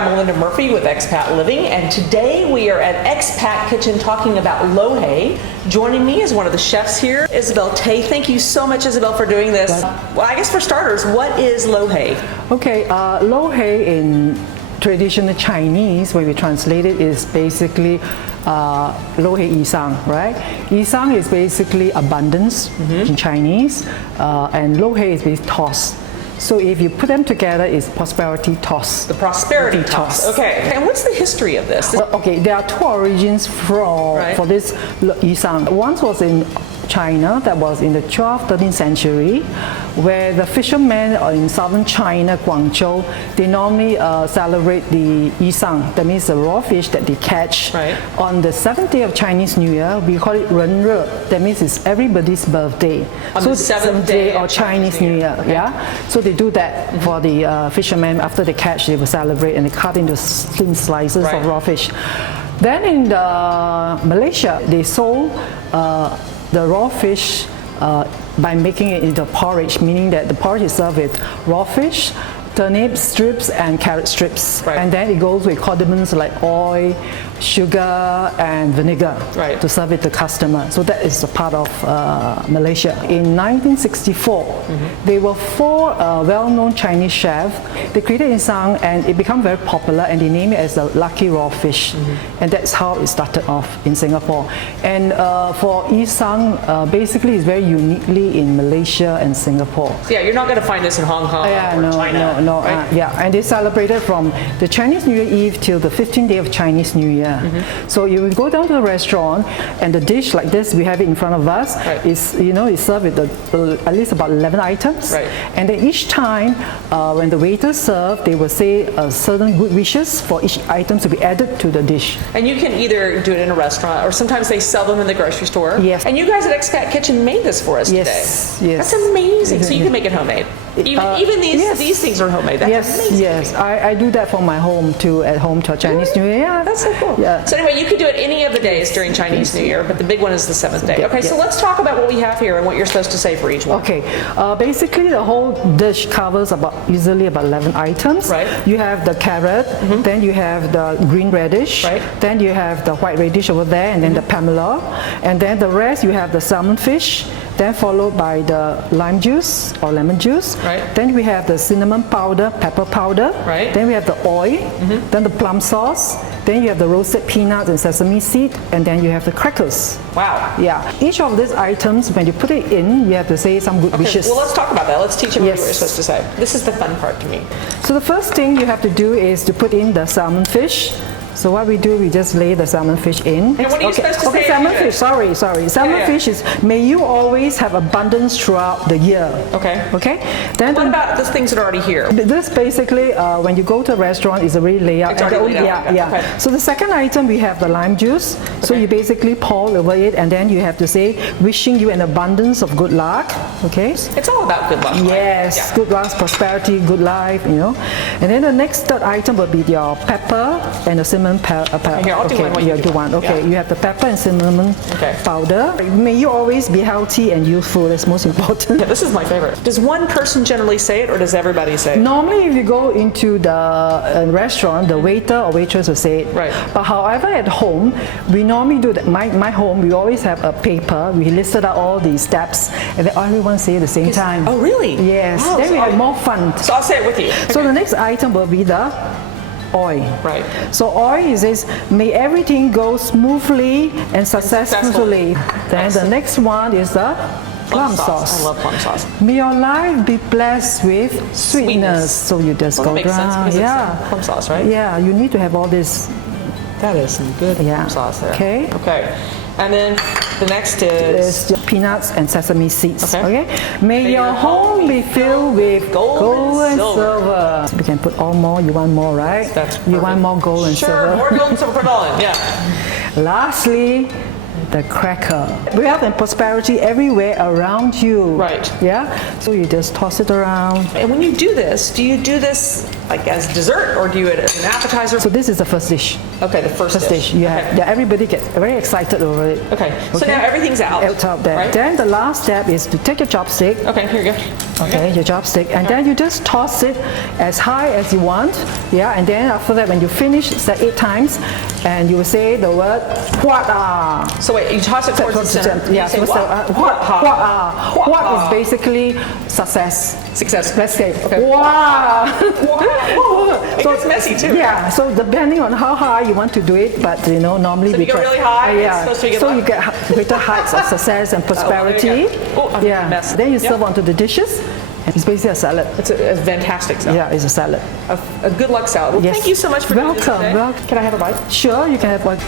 I'm Melinda Murphy with Expat Living, and today we are at Expat Kitchen talking about Lo Hei. Joining me is one of the chefs here, Isabel Tay. Thank you so much, Isabel, for doing this. Well, I guess for starters, what is Lo Hei? Okay, Lo Hei in traditional Chinese, when we translate it, is basically Lo Hei Yi Sang, right? Yi Sang is basically abundance in Chinese, and Lo Hei is basically toss. So if you put them together, it's prosperity toss. The prosperity toss. Okay. And what's the history of this? Okay, there are two origins for this Yi Sang. One was in China, that was in the 12th, 13th century, where the fishermen in southern China, Guangzhou, they normally celebrate the Yi Sang, that means the raw fish that they catch on the 7th day of Chinese New Year. We call it Ren Re, that means it's everybody's birthday. On the 7th day of Chinese New Year. Yeah. So they do that for the fishermen. After they catch, they will celebrate and they cut into thin slices of raw fish. Then in Malaysia, they sold the raw fish by making it into porridge, meaning that the porridge is served with raw fish, turnip strips and carrot strips, and then it goes with condiments like oil, sugar and vinegar to serve it to customer. So that is a part of Malaysia. In 1964, there were four well-known Chinese chefs. They created Yi Sang and it became very popular, and they named it as the lucky raw fish. And that's how it started off in Singapore. And for Yi Sang, basically it's very uniquely in Malaysia and Singapore. So yeah, you're not going to find this in Hong Kong or China. No, yeah, and they celebrated from the Chinese New Year Eve till the 15th day of Chinese New Year. So you will go down to the restaurant, and the dish like this, we have it in front of us, is is served with at least about 11 items. And then each time when the waiters serve, they will say certain good wishes for each item to be added to the dish. And you can either do it in a restaurant, or sometimes they sell them in the grocery store. Yes. And you guys at Expat Kitchen made this for us today. Yes. That's amazing. So you can make it homemade. Even these things are homemade. That's amazing. Yes. I do that for my home too, at home to Chinese New Year. Yeah. That's so cool. Yeah. So anyway, you could do it any of the days during Chinese New Year, but the big one is the 7th day. Okay, so let's talk about what we have here and what you're supposed to say for each one. Okay, basically the whole dish covers easily about 11 items. You have the carrot, then you have the green radish, then you have the white radish over there, and then the pamela, and then the rest you have the salmon fish, then followed by the lime juice or lemon juice. Then we have the cinnamon powder, pepper powder. Then we have the oil, then the plum sauce, then you have the roasted peanuts and sesame seed, and then you have the crackers. Wow. Yeah. Each of these items, when you put it in, you have to say some good wishes. Well, let's talk about that. Let's teach them what you're supposed to say. This is the fun part to me. So the first thing you have to do is to put in the salmon fish. So what we do, we just lay the salmon fish in. And what are you supposed to say? Salmon fish, sorry. Salmon fish is, may you always have abundance throughout the year. Okay? Then what about the things that are already here? This basically, when you go to a restaurant, is already laid out. It's already laid out. Yeah. So the second item, we have the lime juice. So you basically pour over it, and then you have to say, wishing you an abundance of good luck. Okay? It's all about good luck. Yes, good luck, prosperity, good life, And then the next third item will be your pepper and the cinnamon powder. Here, I'll do one. Okay, you have the pepper and cinnamon powder. May you always be healthy and youthful. That's most important. Yeah, this is my favorite. Does one person generally say it, or does everybody say it? Normally, if you go into the restaurant, the waiter or waitress will say it. But however, at home, we normally do that. My home, we always have a paper. We listed out all the steps, and then everyone say it at the same time. Oh, really? Yes. Wow, then we have more fun. So I'll say it with you. So the next item will be the oil. So oil is may everything go smoothly and successfully. Then the next one is the plum sauce. I love plum sauce. May your life be blessed with sweetness. So you just go down. It's plum sauce, right? Yeah, you need to have all this. That is some good plum sauce there. Okay. And then the next is peanuts and sesame seeds. Okay. May your home be filled with gold and silver. We can put all more. You want more, right? You want more gold and silver. Sure, more gold and silver. Put it all in. Yeah. Lastly, the cracker. Wealth and prosperity everywhere around you. Yeah. So you just toss it around. And when you do this, do you do this like as dessert, or do you do it as an appetizer? So this is the first dish. Okay, the first dish. Yeah, yeah, everybody gets very excited over it. Okay, so now everything's out. It's out there. Right? Then the last step is to take your chopstick. Okay, here you go. Okay, your chopstick, and then you just toss it as high as you want. Yeah, and then after that, when you finish, say 8 times, and you will say the word "what ah." So wait, you toss it towards the center. Yeah, You say so what is basically success. Success. Let's say, Okay. wow. It gets messy too. Yeah, so depending on how high you want to do it, but normally So we if you go try. really high, it's yeah, supposed to get so low. you get greater heights of success and prosperity. I'm Yeah, messy. then you Yep. serve onto the dishes. And it's basically a salad. It's a fantastic salad. Yeah, it's a salad. A good luck salad. Well, Yes. thank you so much for doing this Welcome, today. welcome. Can I have a bite? Sure, you can have one.